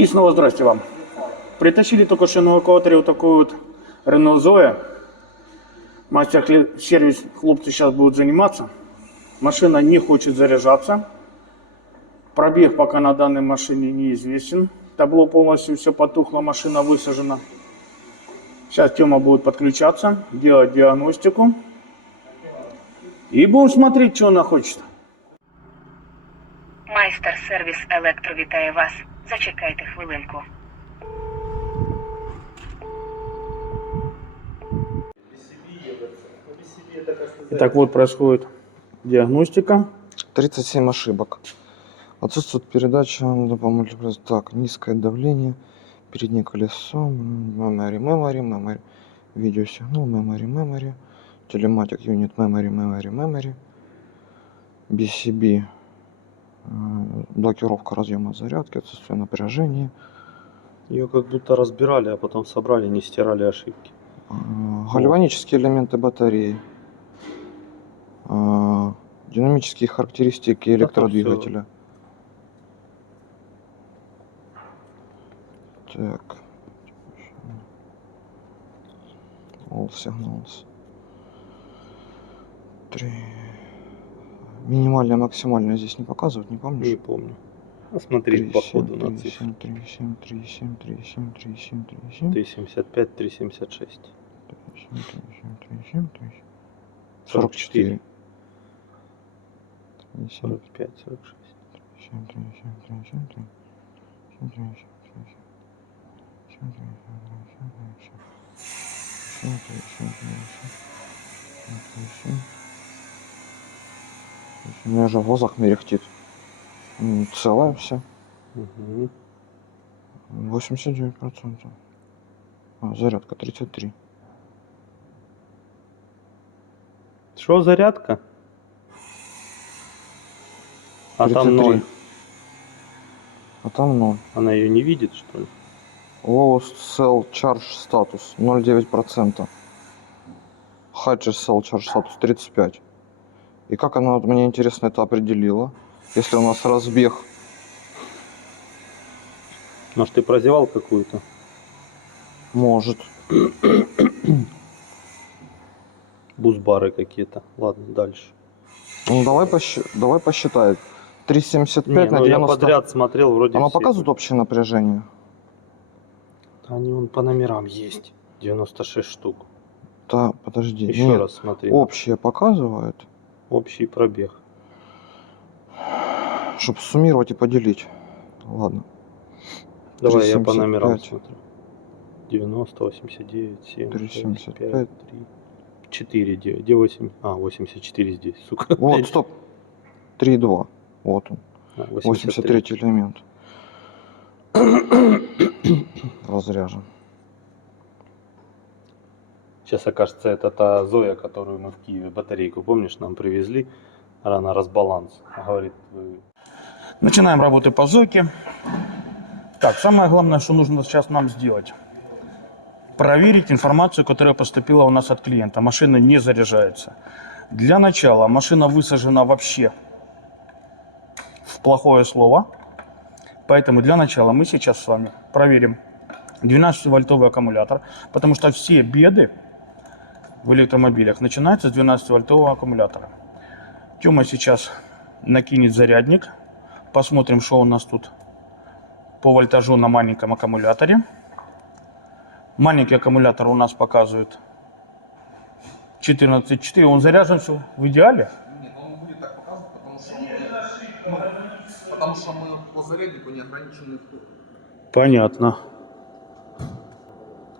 И снова здрасте вам. Притащили только что на эвакуаторе вот такую вот Renault Zoe. Мастер-сервис хлопцы сейчас будут заниматься. Машина не хочет заряжаться. Пробег пока на данной машине неизвестен. Табло полностью все потухло, машина высажена. Сейчас Тёма будет подключаться, делать диагностику. И будем смотреть, что она хочет. Майстер-сервіс Електро вітає вас. Зачекайте хвилинку. Итак, вот происходит диагностика. 37 ошибок. Отсутствует передача, так, низкое давление, переднее колесо, memory, видеосигнал, memory, телематик, unit memory, BCB, блокировка разъема зарядки, отсутствие напряжения. Ее как будто разбирали, а потом собрали, не стирали ошибки. Гальванические элементы батареи. Динамические характеристики электродвигателя. Так. All signals. 3. Минимальное, максимальное здесь не показывают, не помнишь? Не помню. Смотри, по ходу на цифры. 3,7, 3,7, 3,7, 3,7, 3,7. 3,75, 3,76. 44. 45, 46. У меня же в глазах мерехтит. Целая вся. 89%. Зарядка 33. Что, зарядка? А 33. там 0. А там 0. Она ее не видит, что ли? Lowest Cell Charge Status 0,9%. Highest Cell Charge Status 35. И как она, мне интересно, это определила? Если у нас разбег. Может, ты прозевал какую-то? Может. Бузбары какие-то. Ладно, дальше. Ну давай посчитай. 3,75 Не, на ну 90. я подряд смотрел, вроде Она все. показывает общее напряжение? Они вон по номерам есть. 96 штук. Да, подожди. Еще Нет, раз смотри. общее показывает, Общий пробег. чтобы суммировать и поделить. Ладно. Давай я по 3,75. номерам смотрю. 90, 89, 7, 6, 5, 3, 4, 9, где 8? А, 84 здесь, сука. Вот, стоп. 3,2. Вот он. 83 83 элемент. Разряжен. Сейчас окажется, это та Зоя, которую мы в Киеве, батарейку, помнишь, нам привезли. Она разбаланс. Говорит, вы... Начинаем работы по Зойке. Так, самое главное, что нужно сейчас нам сделать. Проверить информацию, которая поступила у нас от клиента. Машина не заряжается. Для начала машина высажена вообще в плохое слово. Поэтому для начала мы сейчас с вами проверим 12-вольтовый аккумулятор. Потому что все беды в электромобилях начинаются с 12-вольтового аккумулятора. Тёма сейчас накинет зарядник. Посмотрим, что у нас тут по вольтажу на маленьком аккумуляторе. Маленький аккумулятор у нас показывает 14,4. Он заряжен все в идеале? Нет, он будет так показывать, потому что мы по заряднику не ограничены в током. Понятно.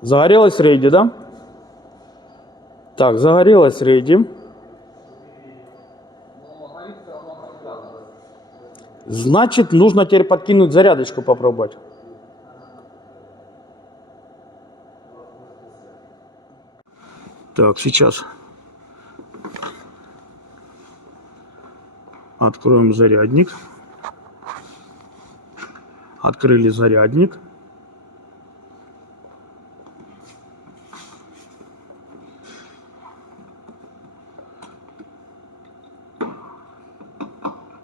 Загорелась рейди, да? Так, загорелась рейди. Значит, нужно теперь подкинуть зарядочку попробовать. Так, сейчас откроем зарядник. Открыли зарядник.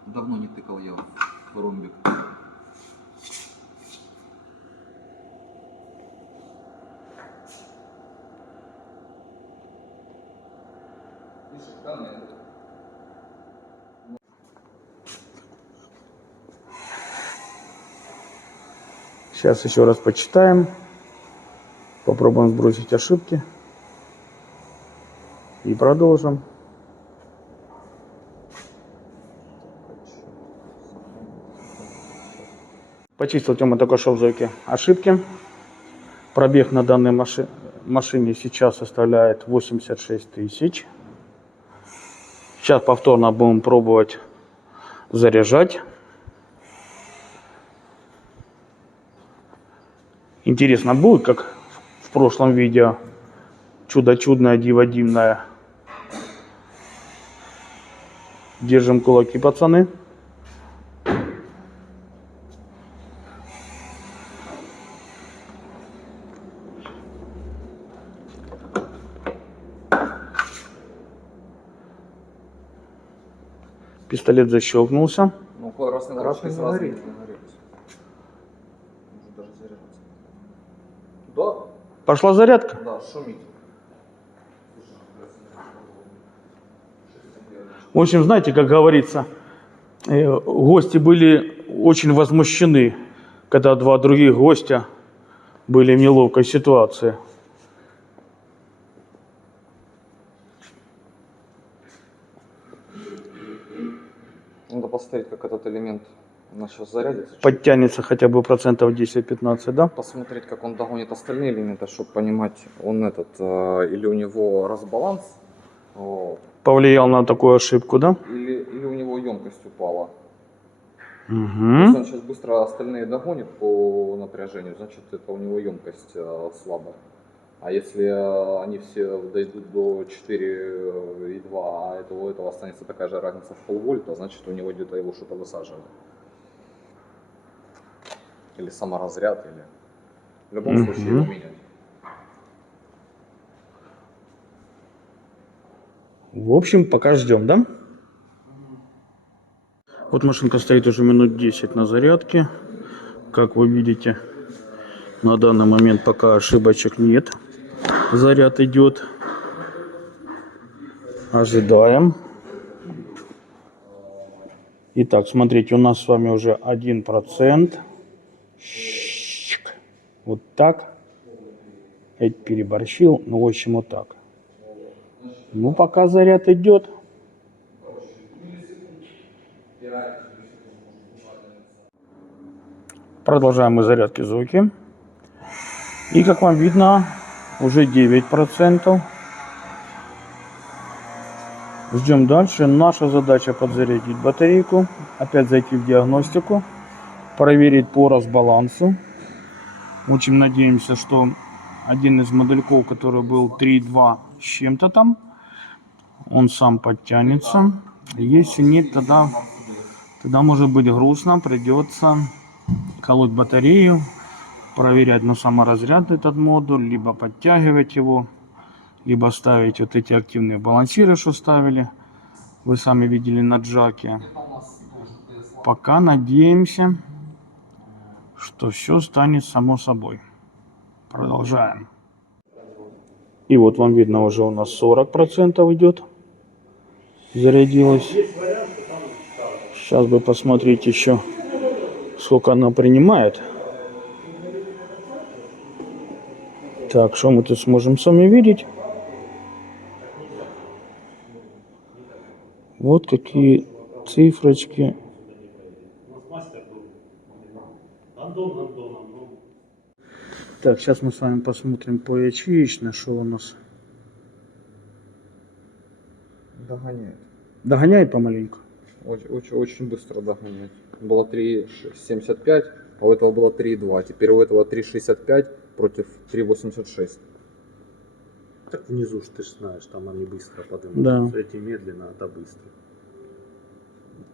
Давно не тыкал я в ромбик. Сейчас еще раз почитаем. Попробуем сбросить ошибки. И продолжим. Почистил Тёма только что в Зойке ошибки. Пробег на данной машине сейчас составляет 86 тысяч. Сейчас повторно будем пробовать заряжать. Интересно будет, как в прошлом видео. Чудо-чудное, диво-дивное. Держим кулаки, пацаны. Пистолет защелкнулся. Ну, раз на красный сразу не нагрелся. Может даже заряжаться. Да, Пошла зарядка. да, шумит. В общем, знаете, как говорится, гости были очень возмущены, когда два других гостя были в неловкой ситуации. Надо посмотреть, как этот элемент у нас сейчас зарядится. Подтянется хотя бы процентов 10-15, да? Посмотреть, как он догонит остальные элементы, чтобы понимать, он или у него разбаланс, вот, Повлиял на такую ошибку, да? или у него емкость упала. Угу. Если он сейчас быстро остальные догонит по напряжению, значит это у него емкость слабая. А если они все дойдут до 4,2, а у этого останется такая же разница в полвольта, значит у него где-то его что-то высаживали. Или саморазряд, или в любом случае его менять. В общем, пока ждем, да? Вот машинка стоит уже минут 10 на зарядке. Как вы видите, на данный момент пока ошибочек нет. Заряд идет. Ожидаем. Итак, смотрите, у нас с вами уже 1%. Вот так. Опять переборщил. Ну, в общем, вот так. Ну, пока заряд идет. Продолжаем мы зарядки звуки. И как вам видно, уже 9%. Ждем дальше. Наша задача подзарядить батарейку. Опять зайти в диагностику. Проверить по разбалансу. Очень надеемся, что один из модельков, который был 3.2 с чем-то там, он сам подтянется. Если нет, тогда может быть грустно. Придется колоть батарею, проверять на саморазряд этот модуль, либо подтягивать его, либо ставить вот эти активные балансиры, что ставили. Вы сами видели на джаке. Пока надеемся, что все станет само собой. Продолжаем. И вот вам видно, уже у нас 40% идет. Зарядилось. Сейчас бы посмотреть еще, сколько она принимает. Так, что мы тут сможем с вами видеть? Вот какие цифрочки. Так, сейчас мы с вами посмотрим по ячеечно, что у нас. Догоняет. Догоняет помаленьку. Очень быстро догоняет. Было 3,75, а у этого было 3,2. Теперь у этого 3,65 против 3,86. Так внизу ж ты ж знаешь, там они быстро поднимаются. Да. Эти медленно, а то быстро.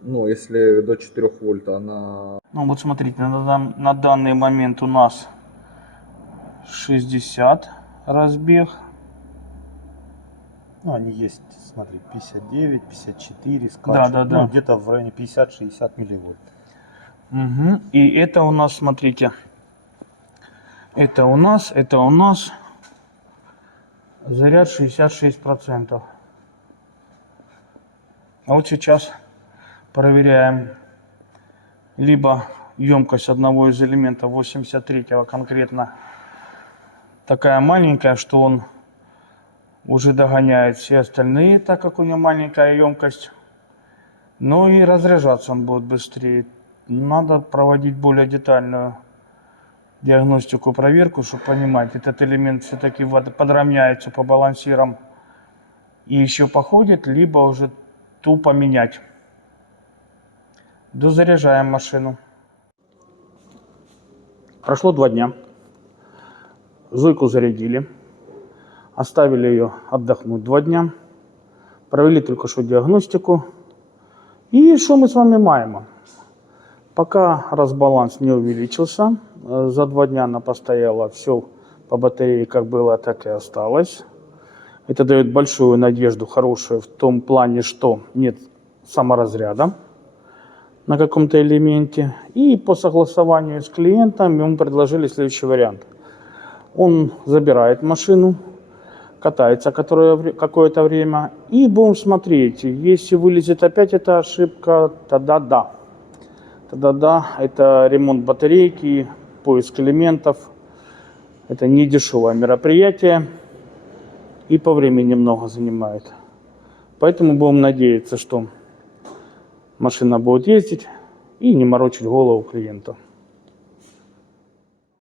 Ну, если до 4 вольт она... Ну вот смотрите, на данный момент у нас 60 разбег. Ну, они есть, смотри, 59, 54 скачут. Да. Ну, где-то в районе 50-60 милливольт. Угу. И это у нас, смотрите, это у нас заряд 66%. А вот сейчас проверяем либо емкость одного из элементов 83-го, конкретно такая маленькая, что он уже догоняет все остальные, так как у него маленькая емкость. Ну и разряжаться он будет быстрее. Надо проводить более детальную диагностику, проверку, чтобы понимать, этот элемент все-таки подровняется по балансирам и еще походит, либо уже тупо менять. Дозаряжаем машину. Прошло 2 дня. Зойку зарядили. Оставили ее отдохнуть 2 дня. Провели только что диагностику. И что мы с вами маем? Пока разбаланс не увеличился, за 2 дня она постояла, все по батарее как было, так и осталось. Это дает большую надежду, хорошую в том плане, что нет саморазряда на каком-то элементе. И по согласованию с клиентом ему предложили следующий вариант. Он забирает машину, катается какое-то время, и будем смотреть. Если вылезет опять эта ошибка, тогда да. Тогда да, это ремонт батарейки, поиск элементов. Это не дешевое мероприятие и по времени много занимает. Поэтому будем надеяться, что машина будет ездить и не морочить голову клиенту.